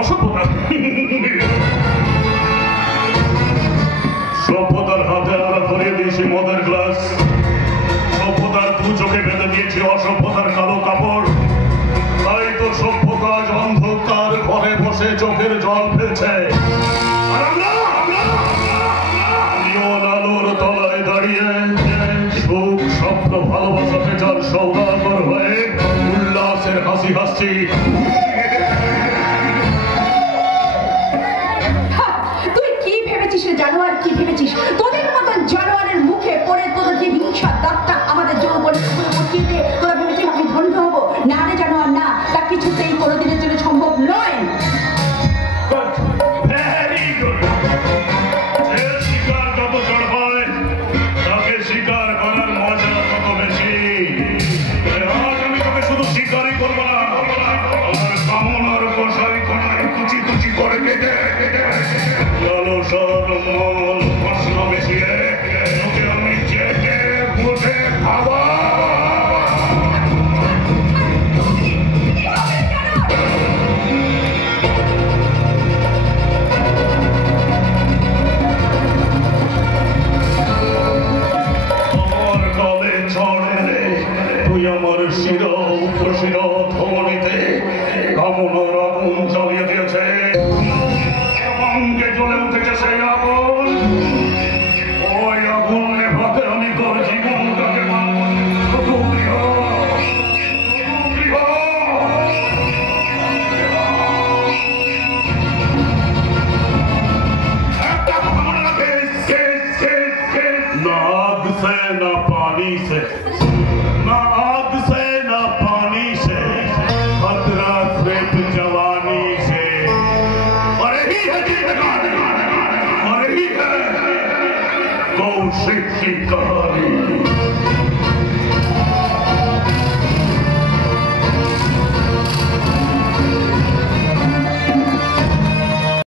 অসভ্যতা। সভ্যতার হাতে আমরা ধরিয়ে দিয়েছি মদের গ্লাস, সভ্যতার দু চোখে বেঁধে দিয়েছি অসভ্যতার কালো কাপড়। তাই তো সভ্যতা অন্ধকার ঘরে বসে চোখের জল ফেলছে, আর আমরা আলোর তলায় দাঁড়িয়ে সুখ স্বপ্ন ভালোবাসা পেঁচার সৌদাগর হয়ে উল্লাসের হাসি হাসছি। তুই কি ভেবেছিস রে জানোয়ার, কি ভেবেছিস? তোদের মতন জানোয়ারের মুখে পড়ে তোদের যে হিংসার দাগটা আমাদের যৌবনে উঠিয়ে দিয়ে তোরা ভেবেছিস আমি ধন্য হবো? না রে জানোয়ার, না, তা কিছুতেই কোনোদিনের জন্য সম্ভব নয়। আমার শির উপশির ধমনীতে কামনার আগুন জ্বালিয়ে দিয়েছে, অঙ্গে জ্বলে উঠেছে সেই আগুন। ওই আগুন নেভাতে আমি তোর জীবনটাকে ना आग से ना पानी से, ना आग से ना पानी से, खतरा सिर्फ जवानी से। और यही है जिंदगानी, और यही है कौशिक की कहानी।